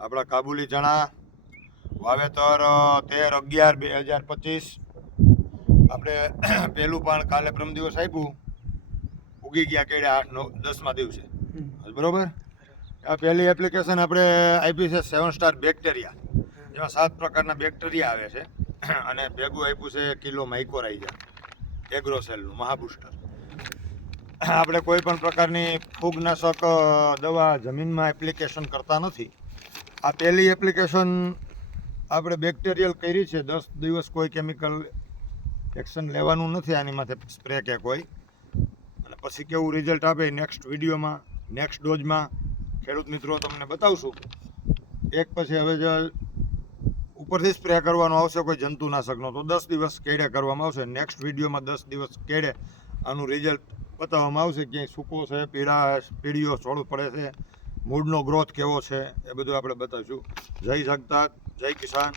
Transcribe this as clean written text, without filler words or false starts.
આપણા કાબુલી ચણા વાવેતર 13/11/2025. આપણે પહેલું પણ કાલે પ્રમ દિવસ આપ્યું, ઉગી ગયા કેળે 8-9-10મા દિવસે, બરોબર. આ પહેલી એપ્લિકેશન આપણે આપી છે 7 સ્ટાર બેક્ટેરિયા, જેમાં 7 પ્રકારના બેક્ટેરિયા આવે છે, અને ભેગું આપ્યું છે કિલો માઇકોરાઇઝા એગ્રોસેલનું મહાબુસ્ટર. આપણે કોઈ પણ પ્રકારની ફૂગનાશક દવા જમીનમાં એપ્લિકેશન કરતા નથી. આ પહેલી એપ્લિકેશન આપણે બેક્ટેરિયલ કરી છે. 10 દિવસ કોઈ કેમિકલ એક્શન લેવાનું નથી આની માથે, સ્પ્રે કે કોઈ. અને પછી કેવું રિઝલ્ટ આપે નેક્સ્ટ વિડીયોમાં, નેક્સ્ટ ડોઝમાં ખેડૂત મિત્રો તમને બતાવશું. એક પછી હવે જો ઉપરથી સ્પ્રે કરવાનો આવશે કોઈ જંતુનાશકનો, તો 10 દિવસ કેળે કરવામાં આવશે. નેક્સ્ટ વિડીયોમાં 10 દિવસ કેળે આનું રિઝલ્ટ બતાવવામાં આવશે. ક્યાંય સૂકો છે, પીળીઓ છોડ પડે છે, મૂળનો ગ્રોથ કેવો છે, એ બધું આપણે બતાવીશું. જય જગતાર, જય કિસાન.